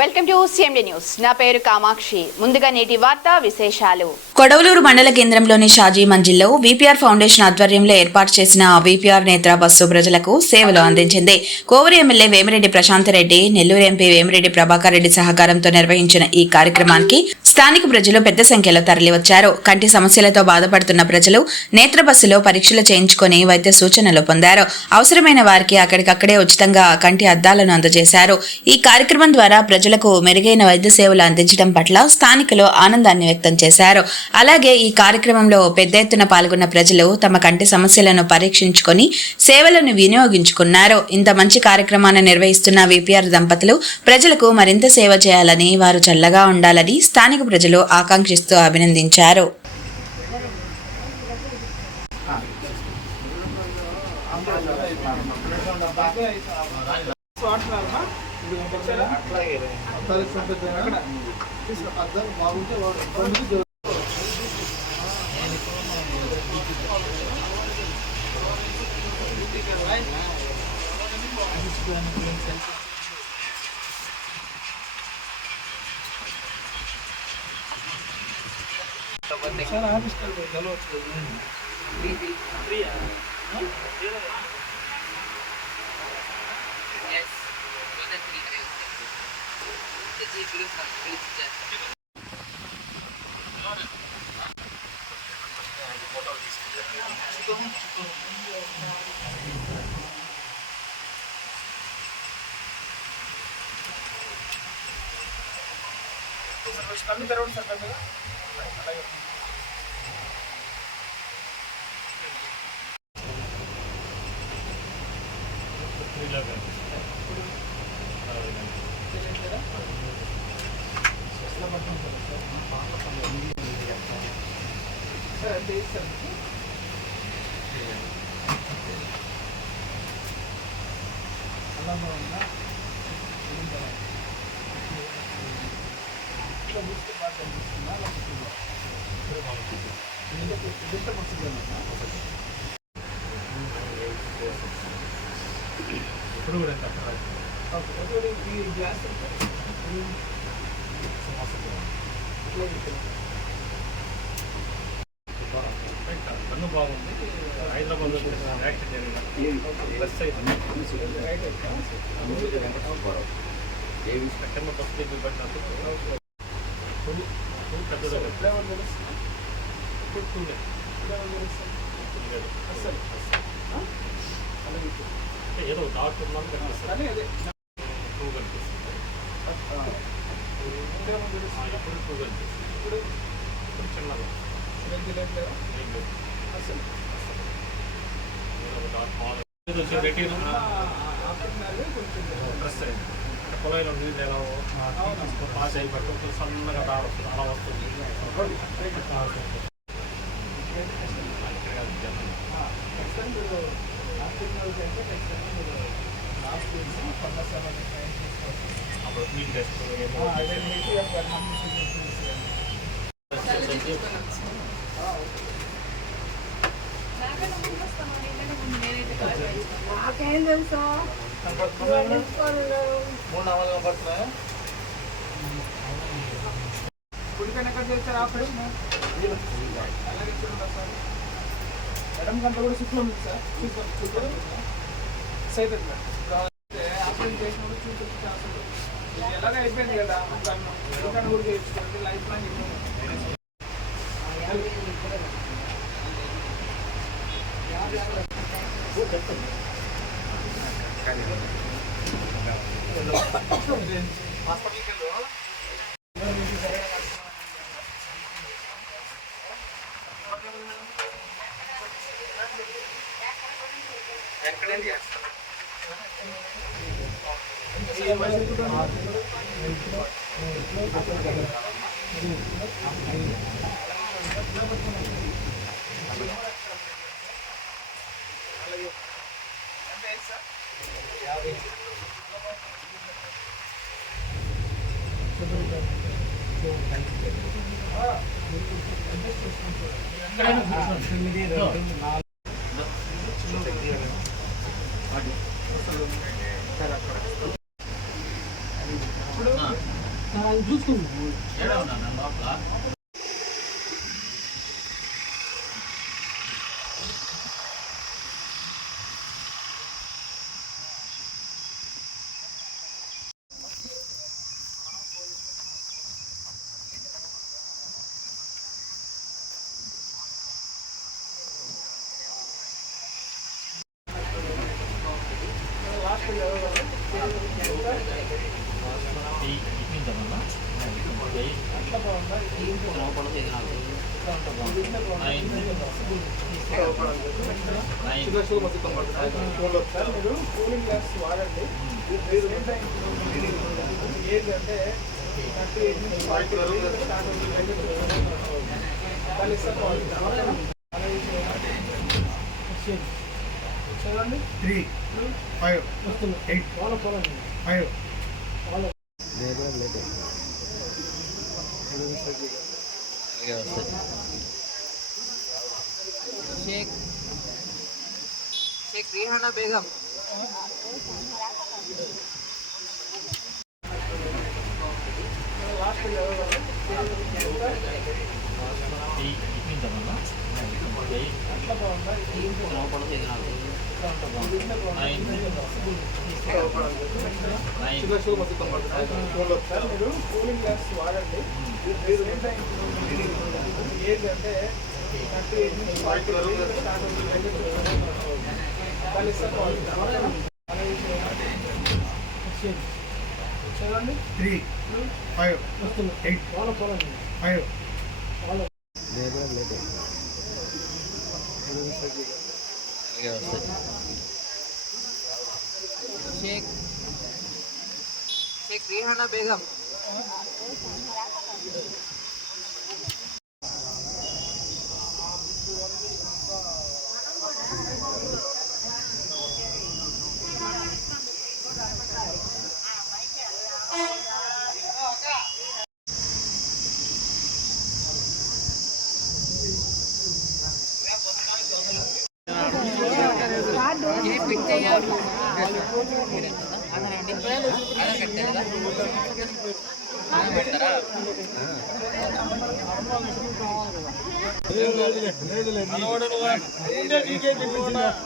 Welcome to CMD news. నా పేరు కామాక్షి. ముందుగా నేటి వార్తా విశేషాలు. కొడవలూరు మండల కేంద్రంలోని షాజీ మంజిల్లో విపిఆర్ ఫౌండేషన్ ఆధ్వర్యంలో ఏర్పాటు చేసిన విపిఆర్ నేత్ర బస్సు ప్రజలకు సేవలు అందించింది. కోవూరు ఎమ్మెల్యే వేమిరెడ్డి ప్రశాంత్ రెడ్డి, నెల్లూరు ఎంపీ వేమిరెడ్డి ప్రభాకర్ రెడ్డి సహకారంతో నిర్వహించిన ఈ కార్యక్రమానికి స్థానిక ప్రజలు పెద్ద సంఖ్యలో తరలివచ్చారు. కంటి సమస్యలతో బాధపడుతున్న ప్రజలు నేత్ర బస్సులో పరీక్షలు చేయించుకుని వైద్య సూచనలు పొందారు. అవసరమైన వారికి అక్కడికక్కడే ఉచితంగా కంటి అద్దాలను అందజేశారు. ఈ కార్యక్రమం ద్వారా ప్రజలకు మెరుగైన వైద్య సేవలు అందించడం పట్ల స్థానికులు ఆనందాన్ని వ్యక్తం చేశారు. అలాగే ఈ కార్యక్రమంలో పెద్ద ఎత్తున పాల్గొన్న ప్రజలు తమ కంటి సమస్యలను పరీక్షించుకొని సేవలను వినియోగించుకున్నారు. ఇంత మంచి కార్యక్రమాన్ని నిర్వహిస్తున్న విపిఆర్ దంపతులు ప్రజలకు మరింత సేవ చేయాలని, వారు చల్లగా ఉండాలని స్థానిక ప్రజలు ఆకాంక్షిస్తూ అభినందించారు. కన్ను బాగుంది. హైదరాబాద్ కన్ను ఫస్ట్ పెట్టినప్పుడు ఏదో డాక్టర్ ఉన్నాను కనిపిస్తుంది. చిన్నగా పొలంలో నీళ్ళు ఎలా పాస్ అయిపోయి సన్నగా దాడ వస్తుంది, అలా వస్తుంది. అప్పుడు క్లీన్ టెస్ట్ ఏమో నాకేం తెలుసా 3 పడుతున్నాయా? కుడికైనా ఎక్కడ చేస్తారు ఆపరేషన్ ఎడం గంట కూడా చుట్టూ ఉంది సార్. చుట్టూ సైడ్ ఆపరేషన్ చేసినప్పుడు చూపించాల్సింది ఎలాగ అయిపోయింది కదా. కుడికైనా కూడా చేయించుకోండి, లైఫ్ లాంగ్ మీరు కూలింగ్ గ్లాస్ వాడండి. ఏజ్ అంటే 38 నుంచి 40 స్టార్ట్ అవుతుంది. చదవండి 3 5 8 5 शेख रिहाना बेगम మీరు కూలింగ్ గ్లాస్ వాడండి. ఏజ్ అంటే 38 నుంచి 40 స్టార్ట్ అవుతుంది. చదవండి 3 5 8 5 शेख रिहाना बेगम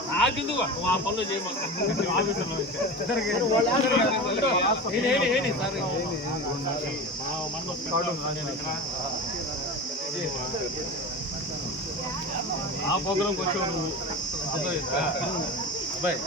నాకెందుకు ఆ పనులు చేయమని ఆఫీసర్లో ఆ ప్రోగ్రాంకి వచ్చావు నువ్వు అబ్బాయి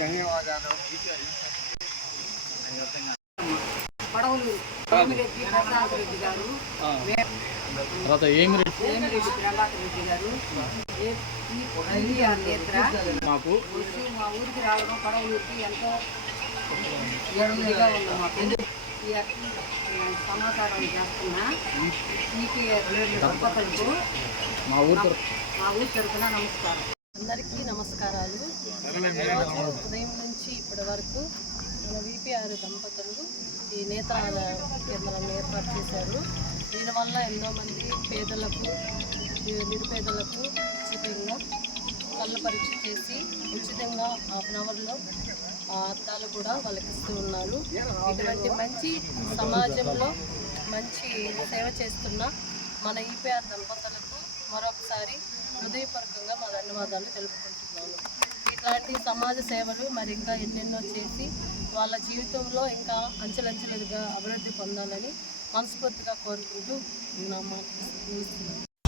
ధన్యవాదాలు. పడవలు వేమిరెడ్డి ప్రహ్లాద్ రెడ్డి గారు, వేమిరెడ్డి ప్రహ్లాద్ రెడ్డి గారు నేత్ర మాకు వచ్చి మా ఊరికి రావడం పడవలూరికి ఎంతో గడువుగా ఉంది. మాకు ఈ సమాచారం చేస్తున్నా మీకు దంపతులకు మా ఊరి తరఫున నమస్కారం. అందరికీ నమస్కారాలు. ఉదయం నుంచి ఇప్పటి వరకు మన విపిఆర్ దంపతులు ఈ నేత్రాల కేంద్రాలను ఏర్పాటు చేశారు. దీనివల్ల ఎన్నో మంది పేదలకు నిరుపేదలకు ఉచితంగా కళ్ళ పరీక్ష చేసి ఉచితంగా హాఫ్ అన్ అవర్లో అద్దాలు కూడా వాళ్ళకి ఇస్తూ ఉన్నారు. ఇటువంటి మంచి సమాజంలో మంచి సేవ చేస్తున్న మన ఈపీఆర్ దంపతులకు మరొకసారి హృదయపూర్వకంగా మా ధన్యవాదాలు తెలుపుకుంటున్నాను. ఇట్లాంటి సమాజ సేవలు మరి ఇంకా ఎన్నెన్నో చేసి వాళ్ళ జీవితంలో ఇంకా అంచెలంచెలుగా అభివృద్ధి పొందాలని మనస్ఫూర్తిగా కోరుకుంటూ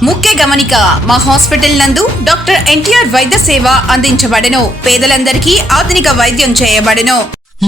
ముఖ్య గమనిక, మా హాస్పిటల్ నందు డాక్టర్ ఎన్టీఆర్ వైద్య సేవ అందించబడెను. పేదలందరికీ ఆధునిక వైద్యం చేయబడెను.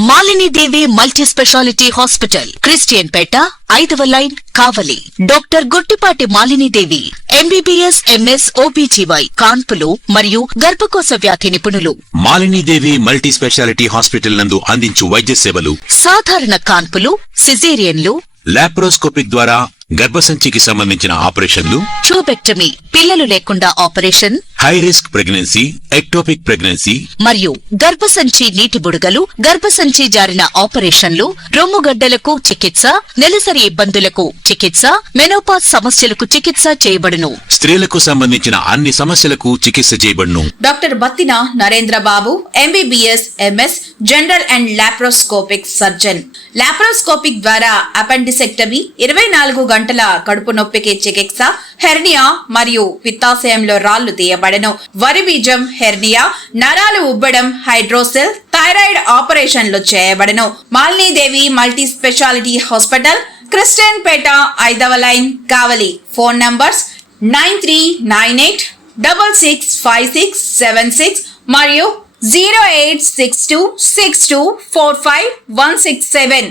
Malinidevi multi speciality hospital, Christian పేట, 5వ line, Kavali. Doctor Gottipati Malinidevi MBBS MS OBGY కాన్పులు మరియు గర్భకోశ వ్యాధి నిపుణులు. మాలినీదేవి మల్టీ స్పెషాలిటీ హాస్పిటల్ నందు అందించు వైద్య సేవలు: సాధారణ కాన్పులు, సిజేరియన్లు, లాప్రోస్కోపిక్ ద్వారా గర్భసంచికి సంబంధించిన ఆపరేషన్లు, ట్యూబెక్టమీ పిల్లలు లేకుండా operation, high risk pregnancy, ectopic pregnancy మరియు గర్భసంచి నీటి బుడగలు, గర్భసంచి జారిన ఆపరేషన్లు, రొమ్ముగడ్డలకు చికిత్స, నెలసరి ఇబ్బందులకు చికిత్స, మెనోపాజ్ సమస్యలకు చికిత్స చేయబడును. స్త్రీలకు సంబంధించిన అన్ని సమస్యలకు చికిత్స చేయబడును. Doctor Battina Narendra Babu, MBBS, MS, general and laparoscopic surgeon. Laparoscopic ద్వారా అపెండిసెక్టమీ, 24 గంటల కడుపు నొప్పికి చికిత్స, హెర్నియా మరియు పిత్తాశయంలో రాళ్లు తీయబడను. వరి బీజం, హెర్నియా, నరాలు ఉబ్బడం, హైడ్రోసెల్, థైరాయిడ్ ఆపరేషన్లు చేయబడను. Malinidevi multi speciality hospital, Christian పేట, 5వ లైన్, కావలి. ఫోన్ నంబర్స్ 9398665676 మరియు 08626245167.